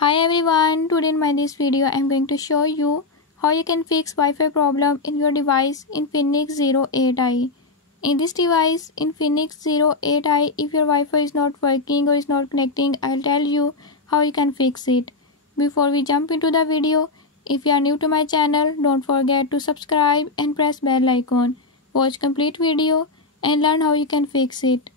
Hi everyone, today in this video I am going to show you how you can fix Wi-Fi problem in your device Infinix Zero 8i. In this device Infinix Zero 8i, if your Wi-Fi is not working or is not connecting, I'll tell you how you can fix it. Before we jump into the video, if you are new to my channel, don't forget to subscribe and press bell icon. Watch complete video and learn how you can fix it.